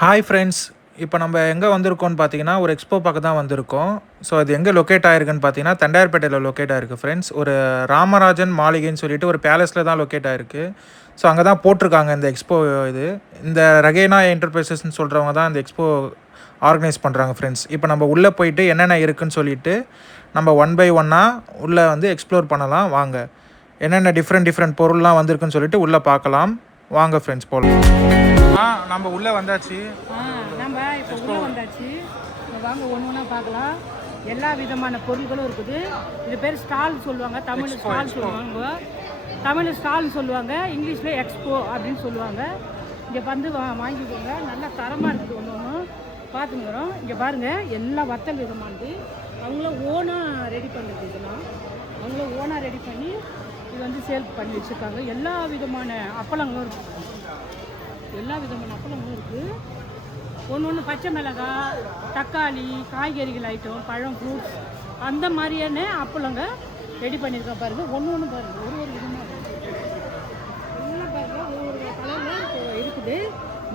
Hi friends. இப்போ நம்ம எங்கே வந்திருக்கோம்னு பார்த்தீங்கன்னா, ஒரு எக்ஸ்போ பார்க்க தான் வந்திருக்கோம். ஸோ அது எங்கே லொக்கேட் ஆயிருக்குன்னு பார்த்தீங்கன்னா, தண்டையார்பேட்டையில் லொக்கேட் ஆயிருக்கு ஃப்ரெண்ட்ஸ். ஒரு ராமராஜன் மாளிகைன்னு சொல்லிட்டு ஒரு பேலஸில் தான் லொக்கேட் ஆயிருக்கு. ஸோ அங்கே தான் போட்டிருக்காங்க இந்த எக்ஸ்போ இது. இந்த ரகேனா என்டர்பிரைசஸ்ன்னு சொல்கிறவங்க தான் இந்த எக்ஸ்போ ஆர்கனைஸ் பண்ணுறாங்க ஃப்ரெண்ட்ஸ். இப்போ நம்ம உள்ளே போயிட்டு என்னென்ன இருக்குன்னு சொல்லிட்டு நம்ம ஒன் பை ஒன்னாக உள்ளே வந்து எக்ஸ்ப்ளோர் பண்ணலாம் வாங்க. என்னென்ன டிஃப்ரெண்ட் பொருள்லாம் வந்திருக்குன்னு சொல்லிட்டு உள்ளே பார்க்கலாம் வாங்க ஃப்ரெண்ட்ஸ் போகலாம். நம்ம உள்ளே வந்தாச்சு. நம்ம இப்போ உள்ளே வந்தாச்சு. வாங்க ஒன்று ஒன்றா பார்க்கலாம். எல்லா விதமான பொருட்களும் இருக்குது. இது பேர் ஸ்டால் சொல்லுவாங்க, தமிழ் ஸ்டால் சொல்லுவாங்க, தமிழ் ஸ்டால் சொல்லுவாங்க, இங்கிலீஷில் எக்ஸ்போ அப்படின்னு சொல்லுவாங்க. இங்கே வந்து வாங்கிக்கோங்க. நல்லா தரமாக இருக்குது. ஒன்று ஒன்றும் பார்த்துங்கிறோம். இங்கே பாருங்கள், எல்லா வத்தல் விதமானது அவங்களும் ஓனாக ரெடி பண்ணுறது. இதெல்லாம் அவங்களும் ஓனாக ரெடி பண்ணி இது வந்து சேல் பண்ணி வச்சுருக்காங்க. எல்லா விதமான அப்பளங்களும் இருக்குது. எல்லா விதமான அப்பளங்களும் இருக்குது. ஒன்று ஒன்று பச்சை மிளகாய், தக்காளி, காய்கறிகள் ஐட்டம், பழம், ஃப்ரூட்ஸ் அந்த மாதிரியான அப்பளங்க ரெடி பண்ணியிருக்கா பாருங்கள். ஒன்று ஒன்று பாருங்கள், ஒரு விதமாக எல்லாம் பாருங்கள், ஒவ்வொரு கலரில் இருக்குது.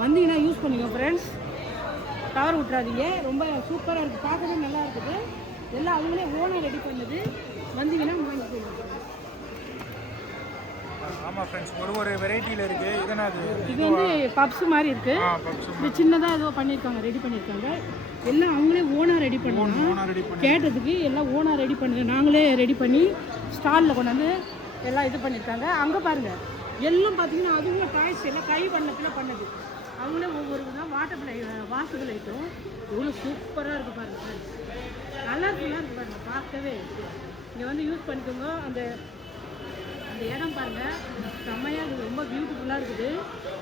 வந்தீங்கன்னா யூஸ் பண்ணிக்கோ ஃப்ரெண்ட்ஸ், தவற விட்றாதீங்க. ரொம்ப சூப்பராக இருக்குது, பார்க்கவே நல்லா இருக்குது. எல்லாம் அவங்களே ஓனாக ரெடி பண்ணுது. வந்தீங்கன்னா வாங்கிக்கோங்க. ஆமாம் ஃப்ரெண்ட்ஸ், ஒரு வெரைட்டியில் இருக்குது. இது வந்து பப்ஸ் மாதிரி இருக்குது. இது சின்னதாக ஏதோ பண்ணியிருக்காங்க, ரெடி பண்ணியிருக்காங்க. எல்லாம் அவங்களே ஓனாக ரெடி பண்ணுவாங்க. கேட்டதுக்கு எல்லாம் ஓனாக ரெடி பண்ணுங்க, நாங்களே ரெடி பண்ணி ஸ்டாலில் கொண்டாந்து எல்லாம் இது பண்ணியிருக்காங்க. அங்கே பாருங்கள், எல்லாம் பார்த்தீங்கன்னா அதுவும் டாய்ஸ் எல்லாம் கை பண்ணத்தில் பண்ணது. அவங்களே ஒவ்வொரு தான் வாட்டர் ஐட்டம் எவ்வளோ சூப்பராக இருக்குது பாருங்கள். கலர்ஃபுல்லாக இருக்குது பாருங்கள், பார்க்கவே. இங்கே வந்து யூஸ் பண்ணிக்கோங்க. அந்த இடம் பாருங்கள், செம்மையாக இருக்குது, ரொம்ப பியூட்டிஃபுல்லாக இருக்குது.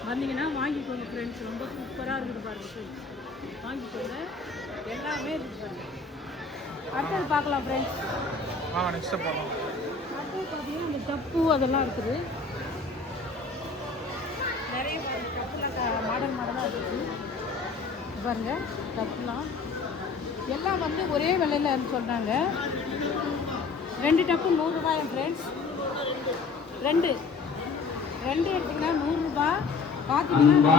வந்தீங்கன்னா வாங்கிக்கோங்க ஃப்ரெண்ட்ஸ், ரொம்ப சூப்பராக இருக்குது பாருங்கள் ஃப்ரெண்ட்ஸ், வாங்கிக்கோங்க. எல்லாமே இருக்குது பாருங்கள். அடுத்தது பார்க்கலாம் ஃப்ரெண்ட்ஸ். நெக்ஸ்ட் போகலாம். அடுத்தது பார்த்தீங்கன்னா இந்த டப்பு அதெல்லாம் இருக்குது. நிறைய டப்புலாம் மாடலாக இருக்குது பாருங்கள். டப்புலாம் எல்லாம் வந்து ஒரே விலையில் சொல்கிறாங்க. 2 டப்பு 100 ரூபாய் ஃப்ரெண்ட்ஸ். ரெண்டு எடுத்திங்கன்னா 100 ரூபாய். பார்த்தீங்கன்னா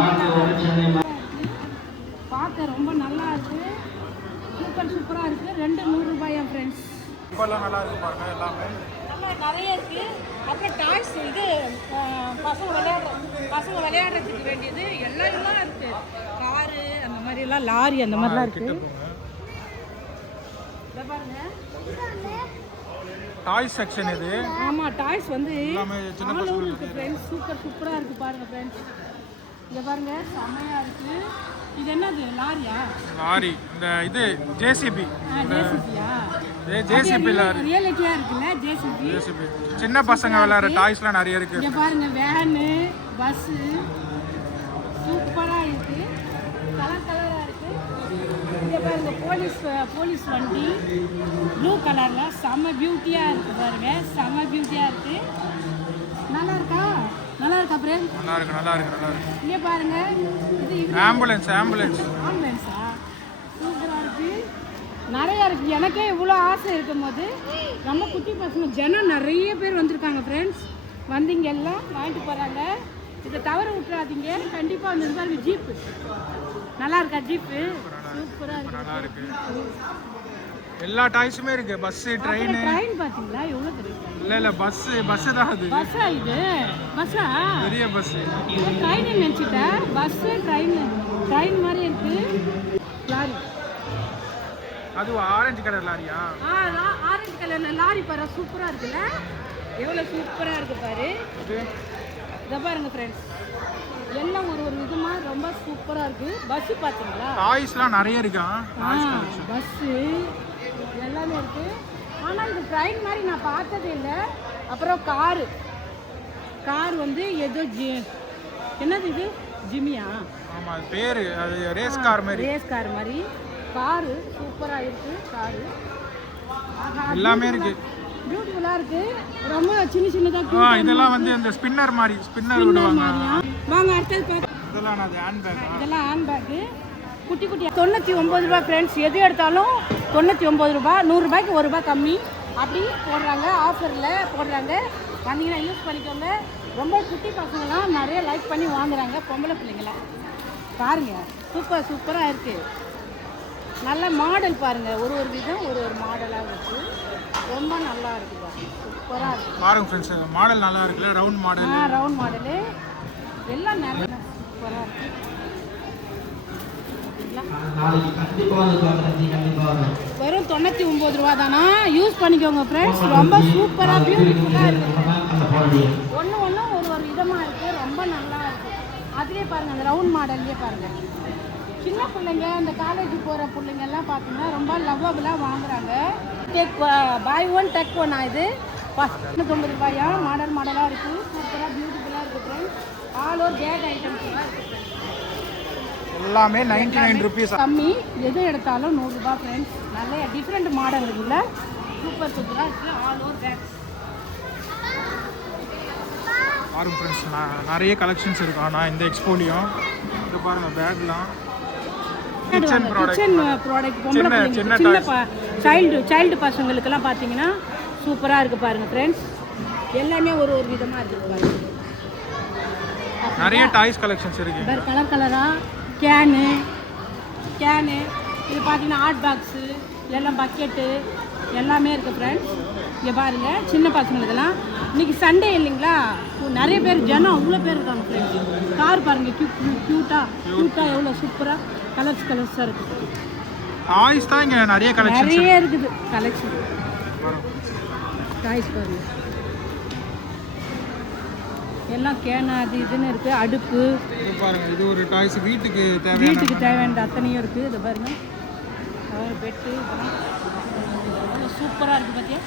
பார்க்க ரொம்ப நல்லா இருக்குது, சூப்பராக இருக்குது. 2 100 ரூபாய் ஃப்ரெண்ட்ஸ். நல்லா இருக்கு பாருங்க, எல்லாமே நல்லா நிறைய இருக்குது. அப்புறம் டாய்ஸ் இது பசங்க விளையாடுறதுக்கு வேண்டியது எல்லாம் இருக்குது. காரு அந்த மாதிரிலாம், லாரி அந்த மாதிரிலாம் இருக்குது. இதை பாருங்க, டாய் செக்ஷன் இது. ஆமாம், டாய்ஸ் வந்து ஆளும் இருக்குது ஃப்ரெண்ட்ஸ். சூப்பராக இருக்குது பாருங்கள் ஃப்ரெண்ட்ஸ். இங்கே பாருங்கள், செம்மையாக இருக்குது. இது என்னது, லாரியா? லாரி, இந்த இது ஜேசிபி. ஜேசிபியா? ஜேசிபி ரியலிட்டியாக இருக்குல்ல ஜேசிபி. சின்ன பசங்க விளையாடுற டாய்ஸ்லாம் நிறைய இருக்குது. இங்கே பாருங்கள், வேனு, பஸ்ஸு சூப்பராக இருக்குது, கலராக இருக்குது. இங்கே பாருங்கள், போலீஸ் வண்டி ப்ளூ கலரில் செம்ம பியூட்டியாக இருக்குது பாருங்கள், செம்ம பியூட்டியாக இருக்குது. நல்லா இருக்கா அப்புறம் நல்லா இருக்கு. இங்கே பாருங்கள், இது ஆம்புலன்ஸா? சூப்பராக இருக்குது, நிறையா இருக்குது. எனக்கே இவ்வளோ ஆசை இருக்கும் போது நம்ம குட்டி பசங்க ஜனம் நிறைய பேர் வந்திருக்காங்க ஃப்ரெண்ட்ஸ். வந்தீங்க எல்லாம் வாங்கிட்டு போகிறாங்க. இதை தவற விட்டுறாதீங்க, கண்டிப்பாக வந்து பாருங்க. ஜீப்பு நல்லா இருக்கா? ஜீப்பு சூப்பராக இருக்கு. எல்லா டாய்ஸுமே இருக்கு. பஸ், ட்ரெயின் பாத்தீங்களா எவ்வளவு தெரியும்? இல்ல பஸ் தான். அது பஸ்ஸா? இது பஸ்ஸா? பெரிய பஸ். ட்ரெயின் நினைச்சிட்டேன். பஸ் ட்ரெயின் மாதிரி இருக்கு. லாரி, அது ஆரஞ்சு கலர் லாரியா? ஆரஞ்சு கலர்ல லாரி பாரு, சூப்பரா இருக்குல்ல? எவ்வளவு சூப்பரா இருக்கு பாரு. இத பாருங்க ஃப்ரெண்ட்ஸ், எல்லாம் ஒரு விதமா ரொம்ப சூப்பரா இருக்கு. பஸ் பாத்தீங்களா? டாய்ஸ்லாம் நிறைய இருக்கா? பஸ் எல்லாமே இருக்கு. ஆனா இது ட்ரெயின் மாதிரி நான் பார்த்ததே இல்லை. அப்புறம் கார் வந்து ஏதோ என்னது இது, ஜிமியா? ஆமா, பேரு அது ரேஸ் கார் மாதிரி. காரு சூப்பரா இருக்கு. காரு எல்லாமே இருக்கு, பியூட்டிஃபுல்லா இருக்கு. ரொம்ப சின்னதா இதெல்லாம் வந்து அந்த ஸ்பின்னர் விடுவாங்க. வாங்க அடுத்தது பாக்க. இதெல்லாம் ஹேண்ட் பேக் குட்டி 99 ரூபாய் ஃப்ரெண்ட்ஸ். எது எடுத்தாலும் 99 ரூபாய். 100 ரூபாய்க்கு 1 ரூபாய் கம்மி அப்படி போடுறாங்க, ஆஃபரில் போடுறாங்க. வந்தீங்கன்னா யூஸ் பண்ணிக்கோங்க. ரொம்ப குட்டி பசங்களாம் நிறைய லைக் பண்ணி வாங்குறாங்க, பொம்பளை பிள்ளைங்களாம். பாருங்க சூப்பராக இருக்குது. நல்ல மாடல் பாருங்கள், ஒரு விதம் ஒரு மாடலாக இருக்குது. ரொம்ப நல்லா இருக்குது பாருங்க, சூப்பராக இருக்குது பாருங்க ஃப்ரெண்ட்ஸ். மாடல் நல்லா இருக்குல்ல, ரவுண்ட் மாடல். ரவுண்ட் மாடலு எல்லாம் நல்லா சூப்பராக இருக்குது. வெறும் 99 ரூபா தானா? யூஸ் பண்ணிக்கோங்க ஃப்ரெண்ட்ஸ். ரொம்ப சூப்பராக பியூட்டிஃபுல்லாக இருக்குது. ஒன்று ஒரு விதமாக இருக்குது, ரொம்ப நல்லா இருக்குது. அதுலேயே பாருங்கள், அந்த ரவுண்ட் மாடல்லையே பாருங்கள். சின்ன பிள்ளைங்க, இந்த காலேஜ் போகிற பிள்ளைங்க எல்லாம் பார்த்தீங்கன்னா ரொம்ப லவ்வபுளாக வாங்குறாங்க. பாய் ஒன் டெக் ஒன்னா இது 99 ரூபாயா? மாடலாக இருக்குது, சூப்பராக பியூட்டிஃபுல்லாக இருக்குது friends. All over bag items இருக்குது. எல்லாமே 99 rupees. கம்மி, எது எடுத்தாலும் 100 ரூபாய் ஃப்ரெண்ட்ஸ். நல்ல டிஃப்ரெண்ட் மாடல் இருக்குல்ல, சூப்பராக இருக்குது. ஆல் ஓவர் பேக்ஸ் பாருங்க ஃப்ரெண்ட்ஸ். நிறைய கலெக்ஷன்ஸ் இருக்கு. ஆனால் இந்த எக்ஸ்போலையும் இது பாருங்க, பேக்லாம் கிச்சன் ப்ராடக்ட் பொம்பளை சின்ன சைல்டு பசங்களுக்கெல்லாம் பார்த்தீங்கன்னா சூப்பராக இருக்குது பாருங்கள் ஃப்ரெண்ட்ஸ். எல்லாமே ஒரு விதமாக இருக்குது பாருங்கள். நிறைய டாய்ஸ் கலெக்ஷன்ஸ் இருக்குது. கலராக கேனு இது பார்த்தீங்கன்னா ஹாட் பாக்ஸு, எல்லாம் பக்கெட்டு எல்லாமே இருக்குது ஃப்ரெண்ட்ஸ். இங்கே பாருங்கள், சின்ன பசங்களுக்கெல்லாம் இன்றைக்கி சண்டே இல்லைங்களா, நிறைய பேர் ஜனம் அவ்வளோ பேர் இருக்காங்க ஃப்ரெண்ட்ஸ். கார் பாருங்கள், க்யூட்டாக எவ்வளோ சூப்பராக கலர்ஸாக இருக்குது. டாய்ஸ் தான் இங்கே நிறைய இருக்குது கலெக்ஷன். டாய்ஸ் பாருங்கள், எல்லாம் கேன் அது இதுன்னு இருக்குது. அடுப்பு பாருங்கள், இது ஒரு டாய்ஸ் வீட்டுக்கு தேவையான அத்தனையும் இருக்குது. இதை பாருங்கள், பெட்டு சூப்பராக இருக்குது பார்த்தியா,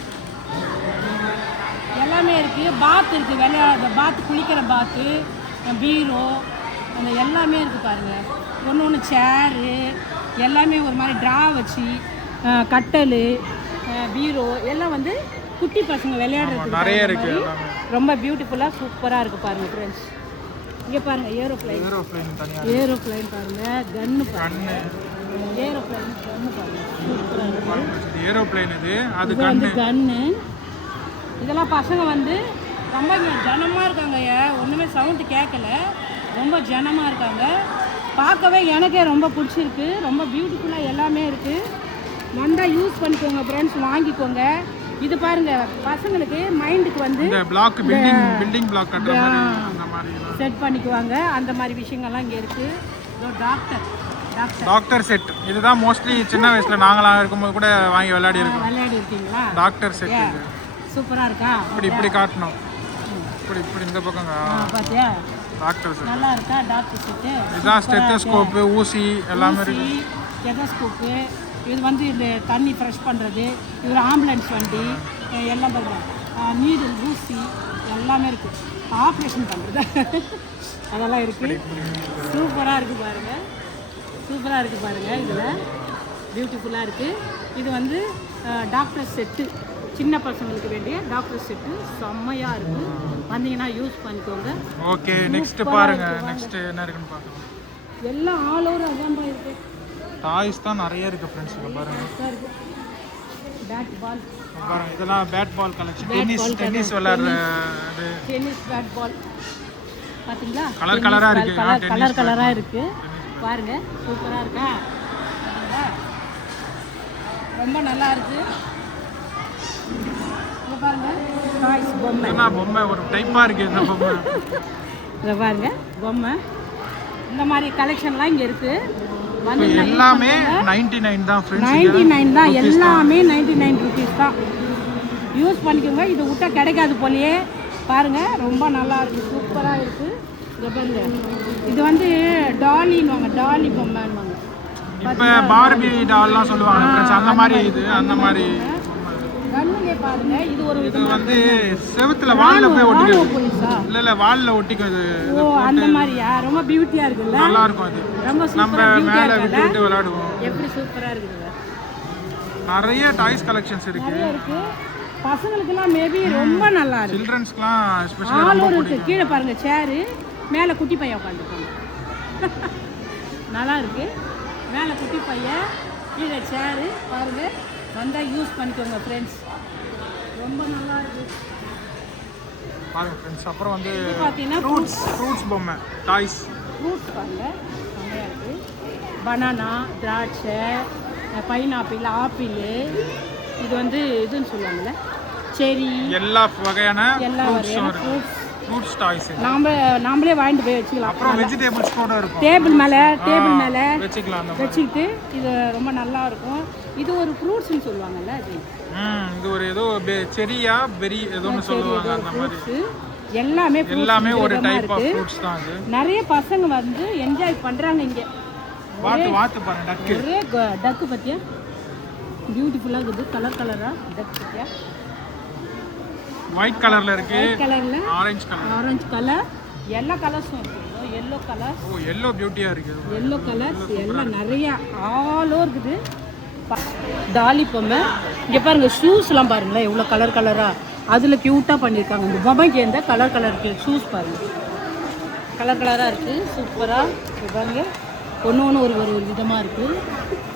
எல்லாமே இருக்குது. பாத் இருக்குது, பாத்து குளிக்கிற பாத்து, பீரோ, அந்த எல்லாமே இருக்குது பாருங்கள். ஒன்று சேரு எல்லாமே ஒரு மாதிரி ட்ரா வச்சு, கட்டல், பீரோ எல்லாம் வந்து குட்டி பசங்க விளையாடுறதுக்கு நிறைய இருக்குது. ரொம்ப பியூட்டிஃபுல்லாக சூப்பராக இருக்குது பாருங்கள் ஃப்ரெண்ட்ஸ். இங்கே பாருங்கள், ஏரோப்ளைன் பாருங்கள், கன்னு பாருங்கள், ஏரோப்ளைன் கன்னு பாருங்கள், சூப்பராக இருக்குது. ஏரோப்ளைன் அது வந்து கன்னு. இதெல்லாம் பசங்க வந்து ரொம்ப ஜனமாக இருக்காங்க. ஒன்றுமே சவுண்டு கேட்கல, ரொம்ப ஜனமாக இருக்காங்க. பார்க்கவே எனக்கே ரொம்ப பிடிச்சிருக்கு. ரொம்ப பியூட்டிஃபுல்லாக எல்லாமே இருக்குது. வந்தால் யூஸ் பண்ணிக்கோங்க ஃப்ரெண்ட்ஸ், வாங்கிக்கோங்க. இது பாருங்க, பசங்களுக்கு மைண்டுக்கு வந்து பில்டிங் பிளாக் செட் பண்ணிக்குவாங்க. அந்த மாதிரி விஷயங்கள்லாம் இங்கே இருக்குது. டாக்டர் செட் இதுதான் மோஸ்ட்லி சின்ன வயசில் நாங்களாம் இருக்கும்போது கூட வாங்கி விளையாடி இருக்கீங்களா? டாக்டர் செட் சூப்பராக இருக்கா? இப்படி காட்டணும், இப்படி இந்த பக்கம் பார்த்தியா, டாக்டர் செட் நல்லா இருக்கா? டாக்டர் செட்டு இதுதான். ஸ்டெத்தோஸ்கோப்பு, ஊசி எல்லாமே இருக்குது. ஸ்டெத்தோஸ்கோப்பு இது வந்து இந்த தண்ணி ஃப்ரெஷ் பண்ணுறது, இது ஒரு ஆம்புலன்ஸ் வண்டி எல்லாம் பண்ணுறோம். நீடில், ஊசி எல்லாமே இருக்குது. ஆப்ரேஷன் பண்ணுறது அதெல்லாம் இருக்குது. சூப்பராக இருக்குது பாருங்கள், இதில் பியூட்டிஃபுல்லாக இருக்குது. இது வந்து டாக்டர் செட்டு, சின்ன பசங்களுக்கு வேண்டிய டாக்டர் செட்டு செம்மையாக இருக்குது. வந்தீங்கன்னா யூஸ் பண்ணிக்கோங்க. ஓகே, நெக்ஸ்ட் பாருங்கள். நெக்ஸ்ட் என்ன இருக்குன்னு பார்க்கலாம். எல்லாம் ஆல் ஓவர் அதான் இருக்குது. டாய்ஸ் தான் நிறைய இருக்குது ஃப்ரெண்ட்ஸ். இங்கே பாருங்கள், பேட் பால் பாருங்கள், இதெல்லாம் பேட் பால் கலெக்ஷன். டென்னிஸ் விளையாடுறது, டென்னிஸ் பேட் பால் பார்த்தீங்களா? கலராக இருக்குது, கலராக இருக்குது பாருங்கள். சூப்பராக இருக்கா? ரொம்ப நல்லா இருக்குது. இங்கே பாருங்கள், டாய்ஸ் பொம்மை ஒரு டைப்பாக இருக்குது. இந்த பொம்மை இதை பாருங்கள், பொம்மை இந்த மாதிரி கலெக்ஷன்லாம் இங்கே இருக்குது. எல்லாமே 99 தான் ஃப்ரெண்ட்ஸ். 99 தான், எல்லாமே 99 rupees தான். யூஸ் பண்ணிக்கோங்க. இது விட்டால் கிடைக்காது போலையே. பாருங்கள், ரொம்ப நல்லா இருக்குது, சூப்பராக இருக்குது. இதை பாருங்க, இது வந்து டாலின்னுவாங்க, டாலி பொம்மைன்னுவாங்க. இப்போ பார்பி டால்லாம் சொல்லுவாங்க ஃப்ரெண்ட்ஸ், அந்த மாதிரி. இது அந்த மாதிரி கண்ணுங்க பாருங்க. இது ஒரு இது வந்து செவுத்துல வால்ல போய் ஒட்டிக்குது. இல்ல வால்ல ஒட்டிக்குது. ஓ, அந்த மாதிரியா? ரொம்ப பியூட்டியா இருக்குல்ல? நல்லா இருக்கும். அது ரொம்ப சூப்பரா பியூட்டியா இருக்கு. விட்டு விளையாடுவோம். எப்படி சூப்பரா இருக்குது. நிறைய டாய்ஸ் கலெக்ஷன்ஸ் இருக்கு. நிறைய இருக்கு. பசங்களுக்குலாம் மேபி ரொம்ப நல்லா இருக்கு. சில்ட்ரன்ஸ்க்குலாம் ஸ்பெஷலா ரொம்ப பிடிக்கும். கீழே பாருங்க, சேர், மேலே குட்டி பையன் உட்காந்துருக்காங்க. நல்லா இருக்கு. மேலே குட்டி பையன், கீழே சேரு பாருங்க. வந்தால் யூஸ் பண்ணிக்கோங்க ஃப்ரெண்ட்ஸ், ரொம்ப நல்லா இருக்கு பாருங்க ஃப்ரெண்ட்ஸ். அப்புறம் வந்து பார்த்தீங்கன்னா ஃப்ரூட்ஸ் பொம்மை டாய்ஸ். ஃப்ரூட்ஸ் பாருங்க, செம்மையாக பனானா, திராட்சை, பைனாப்பிள், ஆப்பிள், இது வந்து இதுன்னு சொல்லுவாங்கள்ல செரி, எல்லா வகையான ஃப்ரூட்ஸ் ஃப்ரூட்ஸ் டாய்ஸ் நாமளே வாங்கிட்டு போய் வச்சுக்கலாம். அப்புறம் வெஜிடபிள்ஸ் கூட இருக்கும். டேபிள் மேலே வச்சுக்கலாம். வச்சுக்கிட்டு இது ரொம்ப நல்லா இருக்கும். இது ஒரு ஃப்ரூட்ஸ்னு சொல்லுவாங்கல்ல அது. இது ஒரு ஏதோ செரியா பெரி ஏதோன்னு சொல்லுவாங்க அந்த மாதிரி. எல்லாமே ஒரு டைப் ஆஃப் ஃப்ரூட்ஸ் தான் அது. நிறைய பசங்க வந்து என்ஜாய் பண்றாங்க இங்க. வாத்து பாருங்க டக்கு. ஒரே டக்கு பத்தியா பியூட்டிஃபுல்லா இருக்குது. கலரா டக் பத்தியா ஒயிட் கலர்ல இருக்கு. கலர்ல ஆரஞ்சு கலர் எல்லா கலர்ஸும் இருக்கு. yellow colour. yellow பியூட்டியா இருக்கு. yellow கலர்ஸ் எல்லாம் நிறைய ஆல் ஓவர் இருக்குது. டாலி பொம்மை இங்கே பாருங்கள். ஷூஸ்லாம் பாருங்களேன் எவ்வளோ கலரா அதில் க்யூட்டாக பண்ணியிருக்காங்க. இந்த பொம்மைக்கு எந்த கலர் ஷூஸ் பாருங்கள். கலராக இருக்குது. சூப்பராக இது பாருங்கள். ஒன்று ஒரு விதமாக இருக்குது.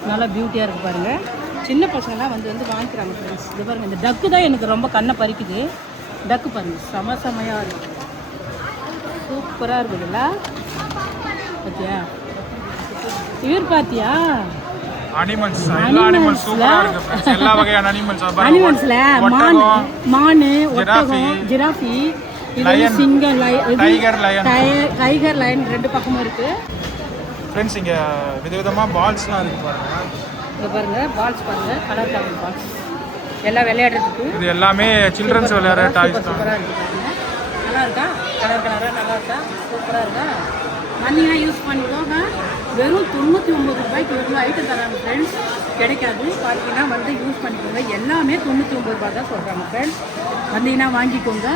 நல்லா பியூட்டியாக இருக்குது பாருங்கள். சின்ன பசங்களாம் வந்து வாங்கிக்கிறாங்க ஃப்ரெண்ட்ஸ். இது பாருங்கள். இந்த டக்கு தான் எனக்கு ரொம்ப கண்ணை பறிக்குது. டக்கு பாருங்கள் செமையாக இருக்குது. சூப்பராக இருக்குதுல்ல பார்த்தியா? இவர் பார்த்தியா? அனிமல்ஸ் எல்லா அனிமல்ஸ் சூப்பரா இருக்கு फ्रेंड्स. எல்லா வகையான அனிமல்ஸ்ல மான், ஒட்டகம், ஜிராஃபி, இது சிங்கம், டைகர் லைன் ரெண்டு பக்கமும் இருக்கு फ्रेंड्स. இங்க விதவிதமா பால்ஸ்லாம் இருக்கு பாருங்க. இங்க பாருங்க பால்ஸ் பாருங்க. கலர் பால்ஸ் எல்லாம் விளையாடுறதுக்கு. இது எல்லாமே சில்ட்ரன்ஸ் விளையாடுற டாய்ஸ் தான். சூப்பரா இருக்கு பாருங்க. நல்லா இருக்கா? கலரா நல்லா இருக்கா? சூப்பரா இருக்கா? மணிலாம் யூஸ் பண்ணிக்கோங்க. வெறும் 99 ரூபாய்க்கு இவ்வளோ ஐட்டம் தராங்க ஃப்ரெண்ட்ஸ். கிடைக்காது. பார்த்தீங்கன்னா யூஸ் பண்ணிக்கோங்க. எல்லாமே 99 ரூபாய் தான் சொல்கிறாங்க ஃப்ரெண்ட்ஸ். வந்தீங்கன்னா வாங்கிக்கோங்க.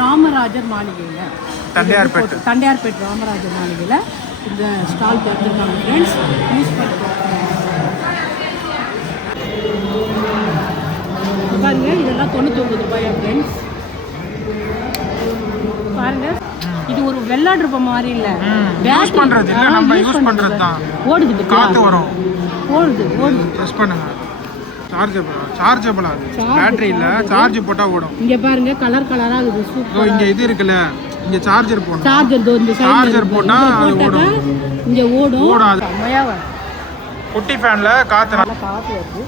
ராமராஜர் மாளிகையில், தண்டையார்பேட் ராமராஜர் மாளிகையில் இந்த ஸ்டால் திறந்துருக்காங்க ஃப்ரெண்ட்ஸ். யூஸ் பண்ணிக்கோங்க பாருங்க. இதெல்லாம் 99 ரூபாயா ஃப்ரெண்ட்ஸ். பாருங்க. இது ஒரு வெள்ளாடுற மாதிரி இல்ல. யூஸ் பண்றது இல்ல, நம்ம யூஸ் பண்றது தான். ஓடுது காத்து வரும். ஓடுது டெஸ்ட் பண்ணுங்க. சார்ஜபிள் அது. பேட்டரி இல்ல, சார்ஜ் போட்டா ஓடும். இங்க பாருங்க கலரா இருக்குது. சூப்பர். இங்க இது இருக்குல, இங்க சார்ஜர் போடணும். இந்த சார்ஜர் போட்டா அது ஓடும். இங்க ஓடாது. குட்டி ஃபேன்ல காத்து வருது.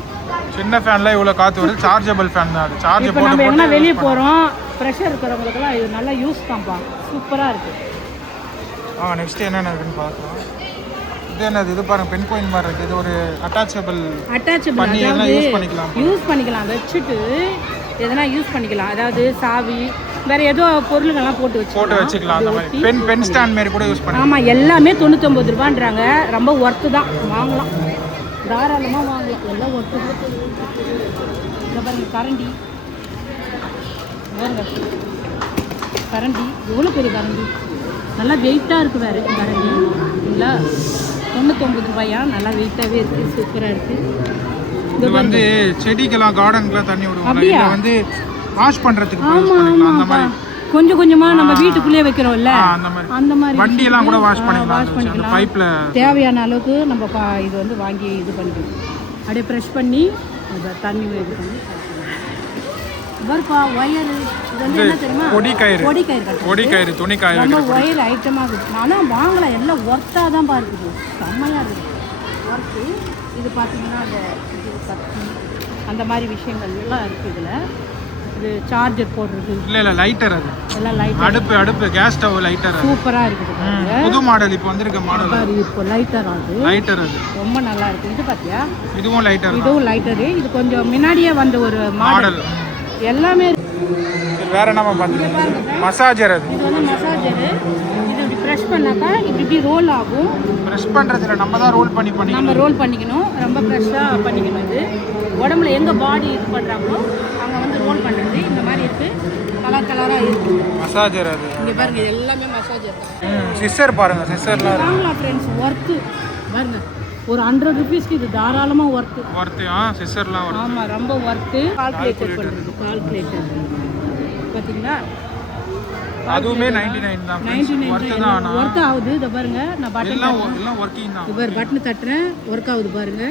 சின்ன ஃபேன்ல இவ்வளவு காத்து வருது. சார்ஜபிள் ஃபேன் தான் அது. சார்ஜ் போட்டு நம்ம எங்கனா வெளிய போறோம், பிரஷர் இருக்கிறவங்களுக்குலாம் இது நல்லா யூஸ் தான்ப்பா. சூப்பரா இருக்கு. நெக்ஸ்ட் என்னென்ன இருக்குன்னு பார்க்கலாம். இது என்னது? இது பாருங்க பென் கோயின் மாதிரி இருக்கு. இது ஒரு அட்டாச்சபிள் பண்ணி எல்லாம் யூஸ் பண்ணிக்கலாம். வச்சுட்டு எதனா யூஸ் பண்ணிக்கலாம். அதாவது சாவி வேற ஏதோ பொருளுங்கெல்லாம் போட்டு வச்சுக்கலாம். அந்த மாதிரி பென் ஸ்டாண்ட் மாதிரி கூட யூஸ் பண்ணலாம். ஆமா, எல்லாமே 99 ரூபான்றாங்க. ரொம்ப ஒர்த்து தான். வாங்கலாம், தாராளமாக வாங்கலாம். எல்லாம் ஒர்த்து. இதை பாருங்க கரண்டி. எவ்வளோ பெரிய கரண்டி. நல்லா வெயிட்டாக இருக்குது. வேறு கரண்டி இல்லைங்களா? 99 ரூபாயா. நல்லா வெயிட்டாகவே இருக்குது. சூப்பராக இருக்குது. இது வந்து செடிக்கெல்லாம் கார்டனுக்குலாம் தண்ணி விடுவாங்க. அப்படியா? வந்து வாஷ் பண்ணுறதுக்கு. ஆமாம், கொஞ்சம் கொஞ்சமாக நம்ம வீட்டுக்குள்ளேயே வைக்கிறோம்ல, அந்த மாதிரி வண்டியெல்லாம் கூட வாஷ் பண்ணிக்கலாம். பைப்பில் தேவையான அளவுக்கு நம்ம இது வந்து வாங்கி இது பண்ணிக்கலாம். அப்படியே ப்ரெஷ் பண்ணி தண்ணி இது பண்ணி ஒயரு. இது வந்து என்ன தெரியுமா? பொடி கயிறு துணி காய ரொம்ப ஒயர் ஐட்டமாக இருக்குது. நானும் வாங்கலாம். எல்லாம் ஒர்த்தாக தான் இருக்குது. செம்மையாக இருக்குது ஒர்க்கு. இது பார்த்தீங்கன்னா அந்த இது கத்தி அந்த மாதிரி விஷயங்கள் எல்லாம் இருக்குது. இதில் இது சார்ஜர் போடுறது இல்லை லைட்டர். அது எல்லாம் லைட்டர். அடுப்பு கேஸ் ஸ்டவ் லைட்டர் சூப்பராக இருக்குது. புது மாடல் இப்போ வந்திருக்க மாடல். இப்போ லைட்டர் அது ரொம்ப நல்லா இருக்குது. இது பார்த்தியா? இதுவும் லைட்டரு. இது கொஞ்சம் முன்னாடியே வந்த ஒரு மாடல். எல்லாமே வேற நம்ம பார்த்தீங்கன்னா மசாஜர். அது இது வந்து மசாஜரு. இது இப்படி ப்ரெஷ் பண்ணாக்கா இப்படி ரோல் ஆகும். ப்ரெஷ் பண்ணுறதுல நம்ம தான் ரோல் பண்ணிக்கணும். ரொம்ப ப்ரெஷ்ஷாக பண்ணிக்கணும். இது உடம்புல எங்கே பாடி இது பண்ணுறாங்களோ அங்கே வந்து ரோல் பண்ணுறது. இந்த மாதிரி இருக்குது. கலராக இருக்குது மசாஜர். அது இங்கே பாருங்கள், எல்லாமே மசாஜர் தான். சிஸ்டர் பாருங்கள். சிஸ்டர்லாம் வாங்கலாம் ஃப்ரெண்ட்ஸ். ஒர்க்கு பாருங்கள். ஒரு 100 ருபீஸ்க்கு இது தாராளமாக ஒர்த்து. சிஸ்டர்லாம் ஆமாம், ரொம்ப ஒர்த்து. கால்குலேட்டர் பண்ணுறது. பார்த்தீங்களா? அதுவுமே 99 தான். 99 ஒர்க் ஆகுது. இதை பாருங்க. நான் பட்டன் தட்டுறேன், ஒர்க் ஆகுது பாருங்க.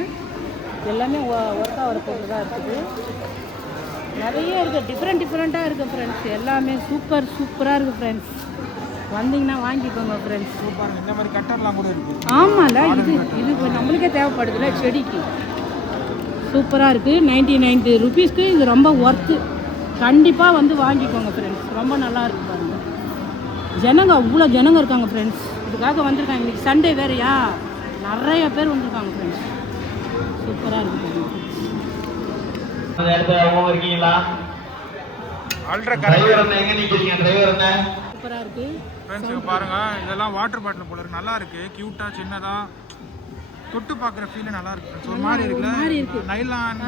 எல்லாமே ஒர்க் ஆகிற பொருள் தான் இருக்குது. நிறைய இருக்குது. டிஃப்ரெண்ட்டாக இருக்குது ஃப்ரெண்ட்ஸ். எல்லாமே சூப்பராக இருக்குது ஃப்ரெண்ட்ஸ். வந்தீங்கன்னா வாங்கிக்கோங்க ஃப்ரெண்ட்ஸ். பாருங்க இந்த மாதிரி கட்டர்லாம் கூட இருக்குது. ஆமாம்ல, இது இப்போ நம்மளுக்கே தேவைப்படுதுல்ல செடிக்கு. சூப்பராக இருக்குது. 99 ருபீஸ்க்கு இது ரொம்ப ஒர்த்து. கண்டிப்பாக வந்து வாங்கிக்கோங்க ஃப்ரெண்ட்ஸ். ரொம்ப நல்லா இருக்குது பாருங்க. ஜனங்க அவ்வளோ ஜனங்க இருக்காங்க ஃப்ரெண்ட்ஸ். இதுக்காக வந்திருக்காங்க. இன்றைக்கி சண்டே வேறையா, நிறைய பேர் வந்திருக்காங்க ஃப்ரெண்ட்ஸ். சூப்பராக இருக்குது. சூப்பராக இருக்குது ஃப்ரெண்ட்ஸ். இங்க பாருங்க, இதெல்லாம் வாட்டர் பாட்டில் போல இருக்கு. நல்லா இருக்கு, கியூட்டா, சின்னதா, தொட்டு பார்க்குற ஃபீல் நல்லா இருக்கு ஃப்ரெண்ட்ஸ். ஒரு மாதிரி இருக்குல்ல, நைலான்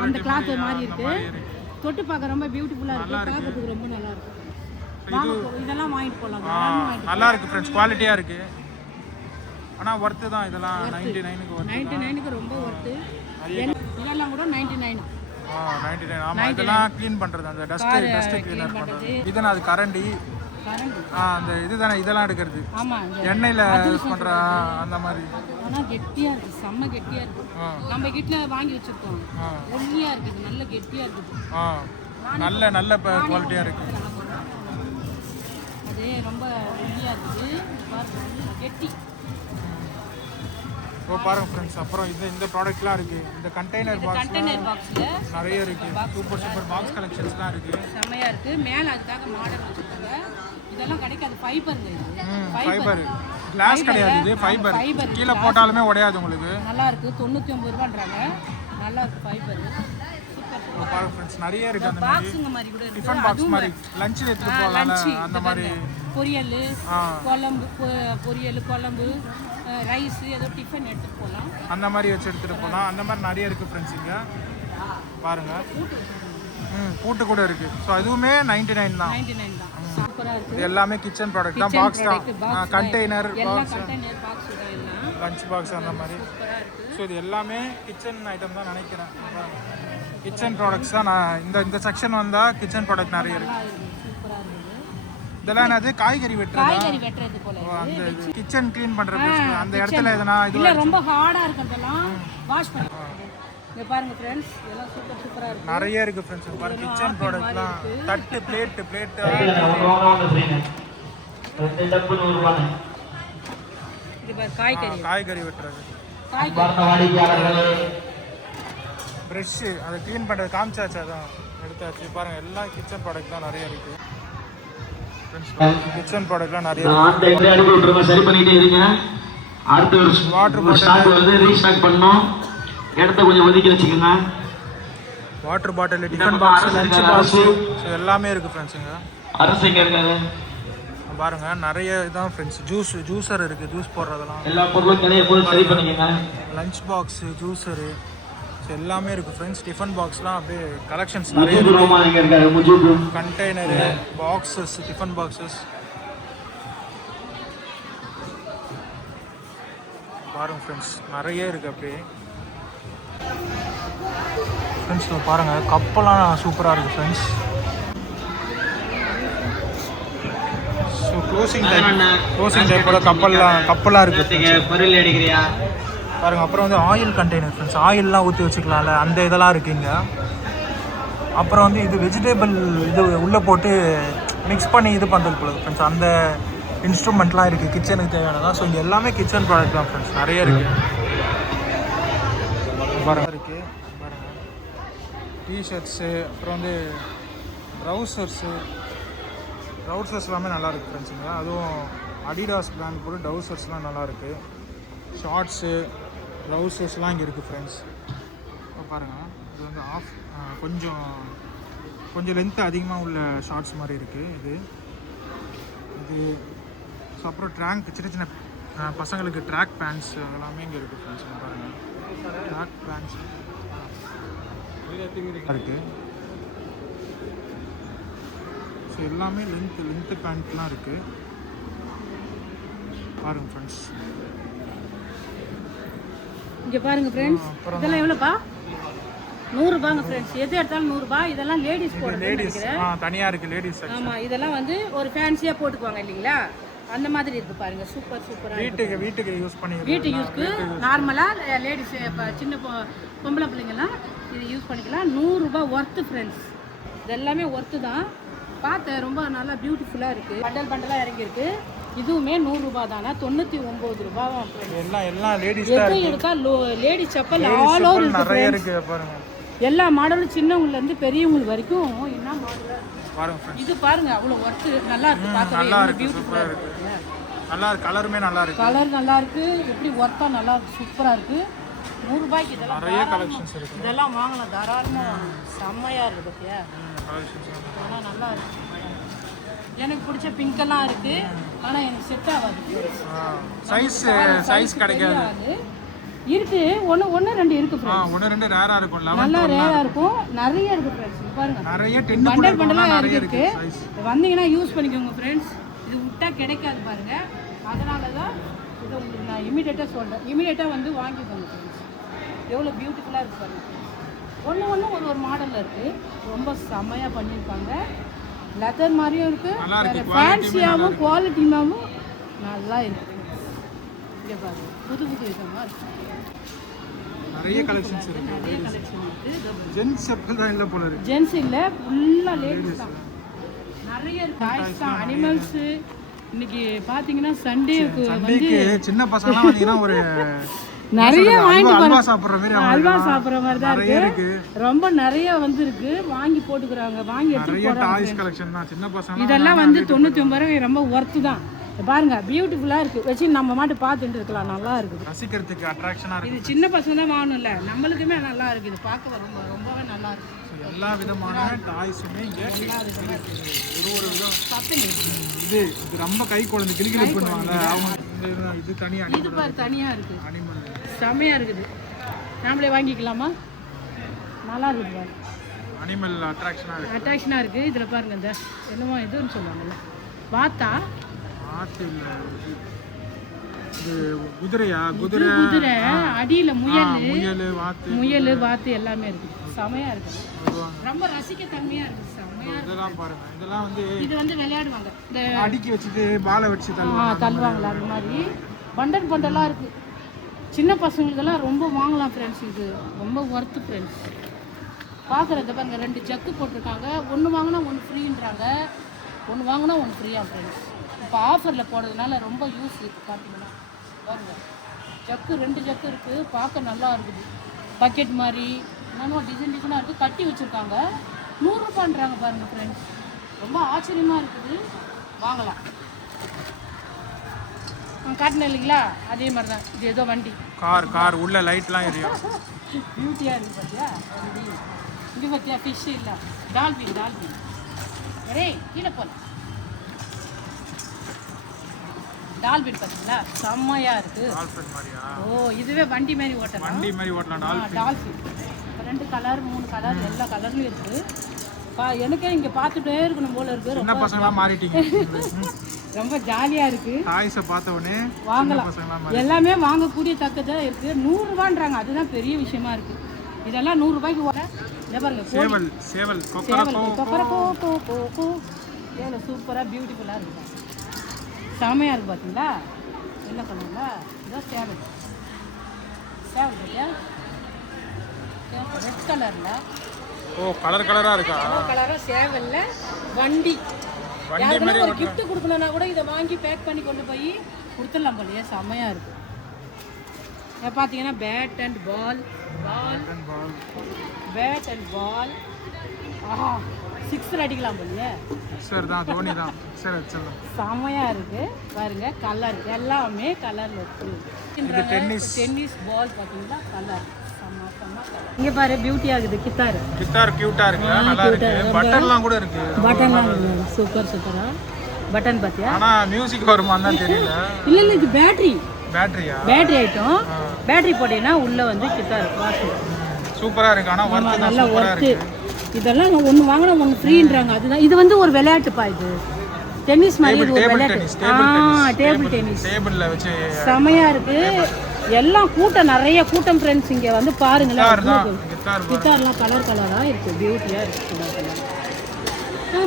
அந்த கிளாத் மாதிரி இருக்கு. தொட்டு பார்க்க ரொம்ப பியூட்டிஃபுல்லாக இருக்கு. பார்க்கறதுக்கு ரொம்ப நல்லா இருக்கு. இதெல்லாம் வாங்கிட்டு போகலாம். நல்லா இருக்கு ஃப்ரெண்ட்ஸ், குவாலிட்டியா இருக்கு. ஆனால் ஒர்த்து தான் இதெல்லாம். 99க்கு ரொம்ப ஒர்த்து. இதெல்லாம் கூட 99. 99. ஆமாம், இதெல்லாம் க்ளீன் பண்ணுறது, அந்த டஸ்ட்டு க்ளீனர் பண்ணுறது. இதுனா அது கரண்டி. அந்த இதுதானே இதெல்லாம் எடுக்கிறது. எண்ணெயில் யூஸ் பண்ணுற அந்த மாதிரி. ஆனால் கெட்டியாக இருக்குது, செம்ம கெட்டியாக இருக்குது. நம்ம வீட்டில் வாங்கி வச்சுருக்கோம். ஒல்லியாக இருக்குது, நல்ல கெட்டியாக இருக்குது. நல்ல குவாலிட்டியாக இருக்குது. அதே ரொம்ப ஒல்லியாக இருக்குது, கெட்டி. பாருங்க ஃப்ரெண்ட்ஸ். அப்புறம் இந்த ப்ராடக்ட்லாம் இருக்குது. இந்த கண்டெய்னர் பாக்ஸில் நிறைய இருக்குது. சூப்பர் பாக்ஸ் கலெக்ஷன்ஸ்லாம் இருக்குது. செம்மையாக இருக்குது. மேலே அதுக்காக மாடல் வச்சுருக்காங்க. இதெல்லாம் கிடைக்காது. ஃபைபருங்க இது. ஃபைபர், கிளாஸ் கிடையாது, இது ஃபைபர். கீழே போட்டாலுமே உடையாது உங்களுக்கு. நல்லா இருக்குது. 99 ரூபான்றாங்க. நல்லா இருக்குது ஃபைபர். பாருங்க ஃப்ரெண்ட்ஸ், நிறைய இருக்குது. அந்த பாக்ஸுங்க மாதிரி கூட இருக்குது. டிஃபன் பாக்ஸ் மாதிரி லஞ்ச் எடுத்துட்டு போகலாம். அந்த மாதிரி பொரியல், குழம்பு, குழம்பு, ரைஸ், ஏதோ டிஃபன் எடுத்துகிட்டு போகலாம். அந்த மாதிரி வச்சு எடுத்துகிட்டு போகலாம். அந்த மாதிரி நிறைய இருக்குது ஃப்ரெண்ட்ஸ். இங்கே பாருங்கள், பூட்டு கூட இருக்குது. ஸோ அதுவுமே 99 தான். 99 தான். சூப்பராக இருக்குது. இது எல்லாமே கிச்சன் ப்ராடக்ட் தான். பாக்ஸ் தான், கண்டெய்னர் பாக்ஸ், லஞ்ச் பாக்ஸ் அந்த மாதிரி. ஸோ இது எல்லாமே கிச்சன் ஐட்டம் தான் நினைக்கிறேன். கிச்சன் ப்ராடக்ட்ஸ் தான். நான் இந்த செக்ஷன் வந்தால் கிச்சன் ப்ராடக்ட் நிறைய இருக்குது. இதெல்லாம் என்னது, காய்கறி வெட்டுறது போல. அந்த கிச்சன் க்ளீன் பண்ணுறது, அந்த இடத்துல எதனா இது இல்லை ரொம்ப ஹார்டாக இருக்கிறதெல்லாம் வாஷ் பண்ணி. இங்கே பாருங்க ஃப்ரெண்ட்ஸ், எல்லாம் சூப்பராக இருக்குது. நிறைய இருக்குது ஃப்ரெண்ட்ஸ். பாருங்க கிச்சன் ப்ராடக்ட்லாம், தட்டு, பிளேட்டு காய்கறி வெட்டுறது, ப்ரெஷ்ஷு, அதை க்ளீன் பண்ணுறது காமிச்சாச்சு, அதான் எடுத்தாச்சு. பாருங்கள், எல்லாம் கிச்சன் ப்ராடக்ட் தான் நிறைய இருக்குது. கிச்சன் ப்ராடக்ட்லாம் நிறைய சரி பண்ணிட்டே இருங்க. அடுத்த ஒரு வாட்டர் பாட்டில் ரீஸ்டாக் பண்ணோம். இடத்த கொஞ்சம் ஒதுக்கி வச்சுக்கோங்க. Water bottle, tiffin box, lunch box, எல்லாமே இருக்குது ஃப்ரெண்ட்ஸுங்க. அரசுங்க இருக்காது பாருங்க, நிறைய இதான் ஃப்ரெண்ட்ஸ். ஜூஸர் இருக்குது, ஜூஸ் போடுறதெல்லாம். எல்லா பொருளும் கிடையாது, போது சரி பண்ணிக்கோங்க. லஞ்ச் பாக்ஸு, ஜூஸரு, எல்லாமே இருக்குது ஃப்ரெண்ட்ஸ். டிஃபன் பாக்ஸ்லாம் அப்படியே கலெக்ஷன்ஸ் நிறைய இருக்குது. கண்டெய்னரு, பாக்ஸஸ், டிஃபன் பாக்ஸஸ் பாருங்கள் ஃப்ரெண்ட்ஸ், நிறைய இருக்குது அப்படியே ஃப்ரெண்ட்ஸ். பாருங்கள், கப்பெல்லாம் சூப்பராக இருக்குது ஃப்ரெண்ட்ஸ். ஸோ க்ளோசிங் டைப்போட கப்பல்லாம் இருக்குது. பொருள் எடுக்கிறியா பாருங்கள். அப்புறம் வந்து ஆயில் கண்டெய்னர் ஃப்ரெண்ட்ஸ், ஆயிலெலாம் ஊற்றி வச்சுக்கலாம்ல, அந்த இதெல்லாம் இருக்குங்க. அப்புறம் வந்து இது வெஜிடபிள் இது உள்ளே போட்டு மிக்ஸ் பண்ணி இது பண்ணுறது போல ஃப்ரெண்ட்ஸ். அந்த இன்ஸ்ட்ருமெண்ட்லாம் இருக்குது கிச்சனுக்கு தேவையானதான். ஸோ இங்கே எல்லாமே கிச்சன் ப்ராடக்ட் தான் ஃப்ரெண்ட்ஸ், நிறைய இருக்குது. பாருங்கள் இருக்குது, பாருங்கள் டிஷர்ட்ஸு, அப்புறம் வந்து ட்ரௌசர்ஸ் எல்லாமே நல்லா இருக்குது ஃப்ரெண்ட்ஸுங்க. அதுவும் அடிடாஸ் பிராண்ட் கூட ட்ரௌசர்ஸ்லாம் நல்லாயிருக்கு. ஷார்ட்ஸு, ட்ரௌசர்ஸ்லாம் இங்கே இருக்குது ஃப்ரெண்ட்ஸ். இப்போ பாருங்கள், இது வந்து கொஞ்சம் லென்த்து அதிகமாக உள்ள ஷார்ட்ஸ் மாதிரி இருக்குது இது. ஸோ அப்புறம் சின்ன பசங்களுக்கு ட்ராக் பேண்ட்ஸ் எல்லாமே இங்கே இருக்குது ஃப்ரெண்ட்ஸ். பாருங்கள், ட்ராக் பேண்ட்ஸ் இருக்குது. ஸோ எல்லாமே லென்த்து பேண்ட்லாம் இருக்குது. பாருங்கள் ஃப்ரெண்ட்ஸ். இங்கே பாருங்கள் ஃப்ரெண்ட்ஸ், இதெல்லாம் எவ்வளோப்பா? 100 ரூபாங்க ஃப்ரெண்ட்ஸ். எது எடுத்தாலும் 100 ரூபாய். இதெல்லாம் லேடிஸ் போடுறது தனியாக இருக்குது, லேடிஸ். ஆமாம், இதெல்லாம் வந்து ஒரு ஃபேன்சியாக போட்டுக்குவாங்க இல்லைங்களா, அந்த மாதிரி இருக்குது பாருங்கள். சூப்பராக வீட்டுக்கு யூஸ் பண்ணி, வீட்டு யூஸ்க்கு நார்மலாக லேடிஸ் இப்போ சின்ன பொம்பளை பிள்ளைங்கள்லாம் இது யூஸ் பண்ணிக்கலாம். 100 ரூபாய் ஒர்த்து ஃப்ரெண்ட்ஸ். இது எல்லாமே ஒர்த்து தான். பார்த்தேன், ரொம்ப நல்லா பியூட்டிஃபுல்லாக இருக்குது. பண்டலாக இறங்கியிருக்கு. இதுவுமே 100 ரூபாய் தானே, 99 ரூபாய். எல்லாம் லேடிஸ் எதுவும் எடுத்தா லேடி செப்பல் ஆல் ஓவர் நிறைய இருக்கு பாருங்க. எல்லா மாடலும் சின்னவங்கலேருந்து பெரியவங்க வரைக்கும் என்ன மாடல் பாருங்க. இது பாருங்க, அவ்வளோ ஒர்த்து நல்லா இருக்கு. பார்க்கவே பியூட்டிஃபுல்லாக இருக்கு. நல்லா இருக்கு. கலருமே நல்லா இருக்கு. கலர் நல்லா இருக்கு. எப்படி ஒர்த்தாக நல்லா இருக்கு. சூப்பராக இருக்கு. 100 ரூபாய்க்கு இதெல்லாம் நிறைய கலெக்ஷன்ஸ் இருக்கு. இதெல்லாம் வாங்கலாம் தாராளமாக. செம்மையாக இருக்குது பார்த்தியா. ஆனால் நல்லா இருக்கு. எனக்கு பிடிச்ச பிங்கெல்லாம் இருக்கு. ஆனால் எனக்கு செட் ஆகாது. சைஸ் கிடைக்காது. இருக்கு. ஒன்று ரெண்டு இருக்கு ஃப்ரெண்ட்ஸ். ஒன்று ரெண்டு ரேரா இருக்கும். நல்லா ரேரா இருக்கும். நிறைய இருக்கு ஃப்ரெண்ட்ஸ். பாருங்க, நிறைய பண்டலாக இருக்கு. வந்தீங்கன்னா யூஸ் பண்ணிக்கோங்க ஃப்ரெண்ட்ஸ். இது விட்டா கிடைக்காது பாருங்க. அதனால தான் இதை உங்களுக்கு நான் இமீடியட்டாக சொல்கிறேன். இமீடியட்டாக வந்து வாங்கிக்கோங்க ஃப்ரெண்ட்ஸ். எவ்வளோ பியூட்டிஃபுல்லாக இருக்குது பாருங்க. ஒன்று ஒரு மாடலில் இருக்குது. ரொம்ப செம்மையாக பண்ணியிருப்பாங்க. லெதர் மாதிரியும் இருக்குது, ஃபேன்சியாகவும் குவாலிட்டியாகவும் நல்லா இருக்குது. இங்கே பாருங்க, புது விதமாக இருக்குது. நிறைய கலெக்ஷன்ஸ் இருக்கு. நிறைய கலெக்ஷன் இருக்குது. ஜென்ஸ் செப்பல் தான் இல்லை போல இருக்கு. ஜென்ஸ் இல்லை, ஃபுல்லாக லேடிஸ் தான். நிறைய இருக்கு. டாய்ஸ் தான், அனிமல்ஸு. இன்னைக்கு பார்த்தீங்கன்னா சண்டேக்கு வந்து சின்ன பசங்கலாம் வந்தீங்கன்னா ஒரு நிறைய வாங்கிட்டு அல்வா சாப்பிட்ற மாதிரி தான் இருக்கு. ரொம்ப நிறைய வந்து இருக்கு. வாங்கி போட்டுக்கிறாங்க. வாங்கி எடுத்து போறாங்க. இதெல்லாம் வந்து 99 ரூபாய். ரொம்ப ஒர்த்து தான். பாருங்க, பியூட்டிஃபுல்லாக இருக்குது. வச்சு நம்ம மாட்டு பார்த்துட்டு இருக்கலாம். நல்லா இருக்குது. ரசிக்கிறதுக்கு அட்ராக்ஷனாக இருக்குது. இது சின்ன பசங்க தான் வாங்கணும்ல, நம்மளுக்குமே நல்லா இருக்குது. இது பார்க்க ரொம்பவே நல்லா இருக்குது. எல்லா விதமான டாய்ஸுமே இங்கே ஒரு விதம். இது ரொம்ப கை குழந்தை கிளிகிளி பண்ணுவாங்க. இது தனியாக, இது பாரு தனியாக இருக்குது. அனிமல் செம்மையாக இருக்குது. நாமளே வாங்கிக்கலாமா? நல்லா இருக்குது பாரு. அனிமல் அட்ராக்ஷனாக இருக்குது. இதில் பாருங்க, இந்த என்னமோ இதுன்னு சொல்லுவாங்கல்ல, வாத்தா குதிரை, அடியில் முயல் வாத்து எல்லாமே இருக்குது. செமையாக இருக்குது. ரொம்ப ரசிக்க தன்மையாக இருக்குது. செம்மையாக இருக்குது. இதெல்லாம் வந்து இது வந்து விளையாடுவாங்க. இந்த அடிக்கி வச்சுட்டு பாலை வச்சு தள்ளுவாங்களா, அந்த மாதிரி பண்டலாக இருக்குது. சின்ன பசங்களுக்கெல்லாம் ரொம்ப வாங்கலாம் ஃப்ரெண்ட்ஸ். இது ரொம்ப ஒர்த்து ஃப்ரெண்ட்ஸ். பார்க்குறத பாருங்க, 2 ஜக்கு போட்டிருக்காங்க. ஒன்று வாங்கினா ஒன்று ஃப்ரீன்றாங்க. ஒன்று வாங்கினா ஒன்று ஃப்ரீயாக ஃப்ரெண்ட்ஸ். இப்போ ஆஃபரில் போடுறதுனால ரொம்ப யூஸ் இருக்குது. பார்த்தீங்கன்னா பாருங்க, ஜக்கு 2 ஜக்கு இருக்குது. பார்க்க நல்லா இருக்குது. பக்கெட் மாதிரி என்னமோ டிசைனாக இருக்குது. கட்டி வச்சுருக்காங்க. 100 ரூபான்றாங்க பாருங்கள் ஃப்ரெண்ட்ஸ். ரொம்ப ஆச்சரியமாக இருக்குது. வாங்கலாம். காட்டினேன் இல்லைங்களா, அதே மாதிரி தான். இது ஏதோ வண்டி, கார் உள்ள லைட்லாம் எரியும். பியூட்டியாக இருக்குது பார்த்தியா வண்டி. இது பார்த்தியா ஃபிஷ் இல்லை, டால்பின். அரே கீழே போல டால்பின் பார்த்தீங்களா, செம்மையாக இருக்குது. ஓ, இதுவே வண்டி மாதிரி ஓட்டலாம். டால்பின் 2 கலர் 3 கலர் எல்லா கலர்லையும் இருக்குது. எனக்கே இங்கே பார்த்துட்டே இருக்கணும் போல இருக்குது. ரொம்ப பசங்களாம் மாறிட்டீங்க. ரொம்ப ஜாலியாக இருக்குது. டாய்ஸை பார்த்த உடனே வாங்கலாம். எல்லாமே வாங்கக்கூடிய தக்கதாக இருக்குது. 100 ரூபான்றாங்க. அதுதான் பெரிய விஷயமா இருக்குது. இதெல்லாம் 100 ரூபாய்க்கு வர. இதை பாருங்க, சேவல் எவ்வளோ சூப்பராக பியூட்டிஃபுல்லாக இருக்குது. செமையாக இருக்குது பார்த்தீங்களா. என்ன பண்ணுங்களா, இதான் சேவல் பார்த்தியா, ரெட் கலரில். கலராக இருக்கா. கலராக சேவலில் வண்டி. யாருக்குன்னா ஒரு கிஃப்ட் கொடுக்கணும்னா கூட இதை வாங்கி பேக் பண்ணி கொண்டு போய் கொடுத்துடலாம் போலையே. செம்மையாக இருக்குது. இதை பார்த்தீங்கன்னா பேட் அண்ட் பால். ஆஹா, 6 அடிக்கலாம் போலையே. செம்மையாக இருக்குது பாருங்க. கலர் எல்லாமே கலரில் இருக்குது. டென்னிஸ் பால் பார்த்தீங்கன்னா கலர் இங்கே பாரு, பியூட்டியாக இருக்குது. கித்தார் கியூட்டா இருக்கு. நல்லா இருக்கு. பட்டன்லாம் கூட இருக்கு. பட்டன்லாம் சூப்பராக பட்டன் பார்த்தியா. ஆனா மியூசிக் வருமான்னு தான் தெரியல. இல்லை இது பேட்டரி ஐட்டம். பேட்டரி போட்டீங்கன்னா உள்ளே வந்து கித்தார் வாசி சூப்பராக இருக்கு. ஆனால் நல்லா ஒர்த்து. இதெல்லாம் ஒன்று வாங்கினா ஒன்று ஃப்ரீன்றாங்க. அதுதான் இது வந்து ஒரு விளையாட்டுப்பா. இது டென்னிஸ் மாதிரி. இது ஒரு விளையாட்டு. டேபிள் டென்னிஸ் வச்சு செமையாக இருக்குது. எல்லாம் கூட்டம், நிறைய கூட்டம் ஃப்ரெண்ட்ஸ். இங்கே வந்து பாருங்களேன், கித்தார்லாம் கலராக இருக்குது. பியூட்டியாக இருக்குது.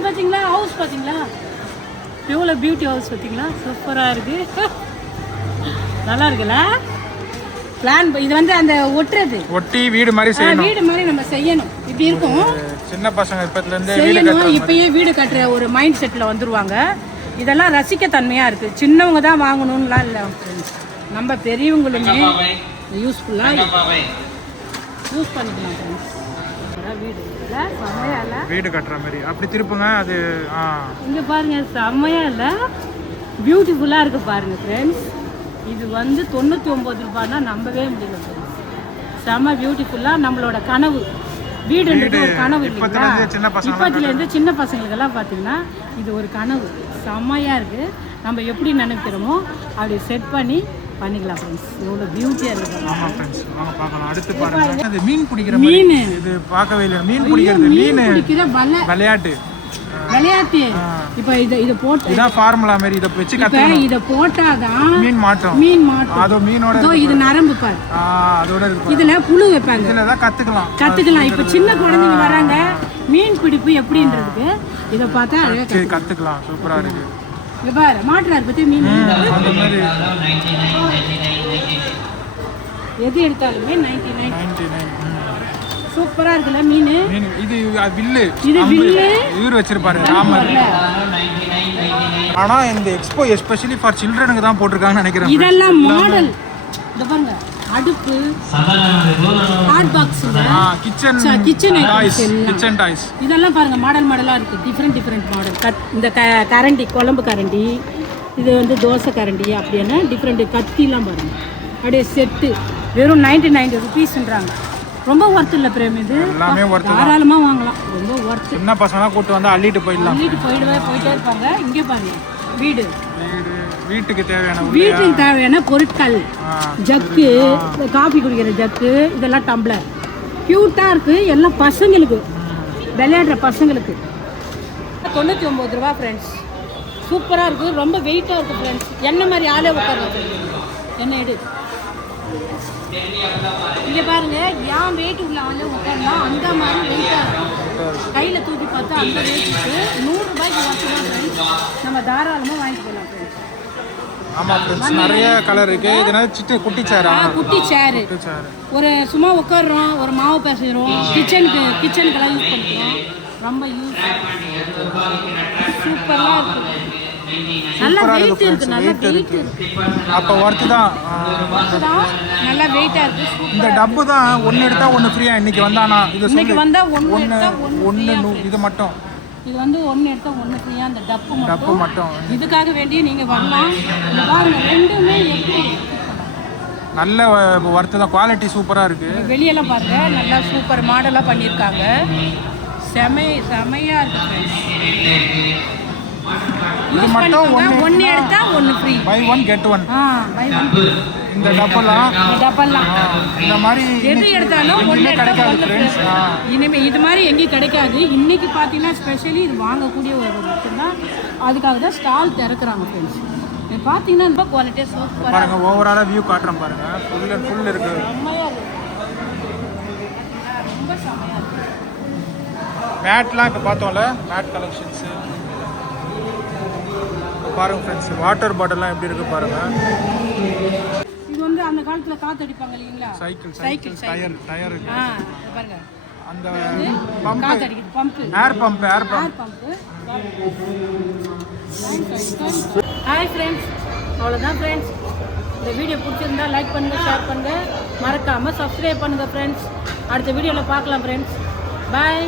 பார்த்தீங்களா ஹவுஸ், பார்த்தீங்களா எவ்வளோ பியூட்டி ஹவுஸ் பார்த்தீங்களா. சூப்பராக இருக்குது. நல்லா இருக்குல்ல. பிளான் இது வந்து அந்த ஒட்டி வீடு மாதிரி நம்ம செய்யணும். இப்படி இருக்கும். சின்ன பசங்க இப்பத்துலேருந்தே வீடு செய்யணும். கட்டுற இப்பயே வீடு கட்டுற ஒரு மைண்ட் செட்டில் வந்துருவாங்க. இதெல்லாம் ரசிக்கத்தன்மையாக இருக்குது. சின்னவங்க தான் வாங்கணும்லாம் இல்லை, நம்ம பெரியவங்களுமே யூஸ்ஃபுல்லாக யூஸ் பண்ணிக்கலாம் ஃப்ரெண்ட்ஸ். வீடு இல்லை செம்மையா இல்லை, வீடு கட்டுற மாதிரி அப்படி திருப்புங்க. அது இங்கே பாருங்கள், செம்மையா இல்லை, பியூட்டிஃபுல்லாக இருக்குது பாருங்கள் ஃப்ரெண்ட்ஸ். இது வந்து 99 ரூபாய்னா நம்பவே முடியல ஃப்ரெண்ட்ஸ். செம்ம பியூட்டிஃபுல்லாக நம்மளோட கனவு வீடுன்றது ஒரு கனவு இல்லைங்களா? இப்போத்துலேருந்து சின்ன பசங்களுக்கெல்லாம் பார்த்தீங்கன்னா இது ஒரு கனவு. செம்மையாக இருக்குது. நம்ம எப்படி நினைக்கிறோமோ அப்படி செட் பண்ணி பண்ணிக்கலாம் ஃப்ரெண்ட்ஸ். எவ்வளோ பியூட்டியாக இருக்குது. ஆமாம் ஃப்ரெண்ட்ஸ், வாங்க பார்க்கலாம். அடுத்து பாருங்க, அது மீன் பிடிக்கிற மீன். இது பார்க்கவே இல்லை. மீன் பிடிக்கிறது, மீன் பிடிக்கிற விளையாட்டு. இப்போ இதை போட்டு இதான் ஃபார்முலா மாதிரி இதை வச்சு இதை போட்டாதான் மீன் மாட்டோம். அதோ மீனோட இது நரம்பு பாரு, அதோட இருக்கு. இதுல புழு வைப்பாங்க, இதுல தான் கத்துக்கலாம். இப்ப சின்ன குழந்தைங்க வராங்க மீன் பிடிப்பு எப்படின்றதுக்கு இதை பார்த்தா கத்துக்கலாம். சூப்பரா இருக்கு. இங்க பாரு, மாட்டுறாரு பத்தி மீன். எது எடுத்தாலுமே 99. சூப்பரா இருக்குல்ல மீன். இது வில்லு, இது வில்லு இவர் வச்சிருப்பாரு ராமர். ஆனா இந்த எக்ஸ்போ எஸ்பெஷலி ஃபார் சில்ட்ரனுக்கு தான் போட்டிருக்காங்கன்னு நினைக்கிறேன். இதெல்லாம் மாடல். இத பாருங்க, அடுப்பு, ஹாட் பாக்ஸ், கிச்சன் டாய்ஸ் இதெல்லாம் பாருங்க மாடலா இருக்கு. Different model. இந்த கரண்டி, குழம்பு கரண்டி, இது வந்து தோசை கரண்டி, அப்படின்னா டிஃப்ரெண்ட். கத்திலாம் பாருங்க, அப்படியே செட்டு வெறும் 99 ருபீஸ்ன்றாங்க. ரொம்ப ஒர்த் இல்லை பிரேம், இது எல்லாமே ஒர்த். தாராளமாக வாங்கலாம், ரொம்ப ஒர்த். சின்ன பசங்களாம் கூட்டு வந்து அள்ளிட்டு போயிடலாம். போயிட்டே இருப்பாங்க. இங்கே பாருங்க, வீட்டுக்கு தேவையான பொருட்கள், ஜக்கு, காஃபி குடிக்கிற ஜக்கு, இதெல்லாம் டம்ளர். க்யூட்டாக இருக்குது, எல்லாம் பசங்களுக்கு, விளையாடுற பசங்களுக்கு. 99 ரூபா ஃப்ரெண்ட்ஸ். சூப்பராக இருக்குது, ரொம்ப வெயிட்டாக இருக்குது ஃப்ரெண்ட்ஸ். என்ன மாதிரி ஆளே உட்கார்றது, என்ன எடு. இங்கே பாருங்க, ஏன் வெயிட் உள்ள ஆளே உட்காரலாம், அந்த மாதிரி வெயிட்டாக இருக்கும். கையில் தூக்கி பார்த்தா அந்த வெயிட்டுக்கு 100 ரூபாய்க்கு மட்டும்தான் ஃப்ரெண்ட்ஸ். நம்ம தாராளமாக வாங்கிட்டு போகலாம் ஃப்ரெண்ட்ஸ். ஆமாம் ஃப்ரெண்ட்ஸ், நிறைய கலர் இருக்கு. இதனால குட்டி சேரா, குட்டி சேரு, ஒரு சும்மா உட்காடுறோம், ஒரு மாவு பேசுகிறோம், கிச்சனுக்கெல்லாம் யூஸ் பண்ணிக்கிறோம். ரொம்ப சூப்பராக இருக்குது. நல்லா வெயிட் இருக்கு, நல்லா வெயிட் இருக்கு. அப்போ ஒர்த்து தான், நல்லா வெயிட்டா இருக்கு. இந்த டப்பு தான் ஒன்று எடுத்தா ஒன்று ஃப்ரீயா. இன்னைக்கு வந்தானா இது இன்னைக்கு வந்தா ஒன்று இது மட்டும், இது வந்து 1 எடுத்தா 1 ஃப்ரீயா. அந்த டப்பு மட்டும் இதுக்காக வேண்டி நீங்க வரலாம். பாருங்க, ரெண்டுமே எப்படி நல்ல ஒர்த்து தான். குவாலிட்டி சூப்பரா இருக்கு. வெளியெல்லாம் பாருங்க, நல்லா சூப்பர் மாடலா பண்ணியிருக்காங்க. செமையா இருக்கு. இது மட்டும் 1 எடுத்தா 1 ஃப்ரீ, பை 1 கெட் 1. பை 1. இந்த டப்பெல்லாம் இந்த மாதிரி எது எடுத்தாலும் 1 எடுத்தா 1 ஃப்ரெண்ட்ஸ். இனிமே இது மாதிரி எங்கேயும் கிடைக்காது. இன்னைக்கு பார்த்தீங்கன்னா ஸ்பெஷலி இது வாங்கக்கூடிய ஒரு மட்டும்தான். அதுக்காக தான் ஸ்டால் திறக்கிறாங்க ஃப்ரெண்ட்ஸ். இது பார்த்தீங்கன்னா ரொம்ப குவாலிட்டியாக சூப்பராக பாருங்க. ஓவராலாக வியூ காட்டுறேன் பாருங்க. ஃபுல் இருக்கு. செம்மையாக இருக்குது, ரொம்ப செம்மையாக இருக்குது. மேட்லாம் இப்போ பார்த்தோம்ல, மேட் கலெக்ஷன்ஸு பாருங்க ஃப்ரெண்ட்ஸ். வாட்டர் பாட்டில்லாம் எப்படி இருக்கு பாருங்க. இது வந்து அந்த காலத்துல காத்தடிப்பாங்க இல்லைங்களா, சைக்கிள் டயர் பாருங்க. அந்த காத்தடிக்குது, pump, air pump. Hi friends, அவ்வளோதான் ஃப்ரெண்ட்ஸ். இந்த வீடியோ பிடிச்சிருந்தா லைக் பண்ணுங்க, ஷேர் பண்ணுங்க, மறக்காம சப்ஸ்கிரைப் பண்ணுங்க ஃப்ரெண்ட்ஸ். அடுத்த வீடியோவில் பார்க்கலாம் ஃப்ரெண்ட்ஸ். பாய்.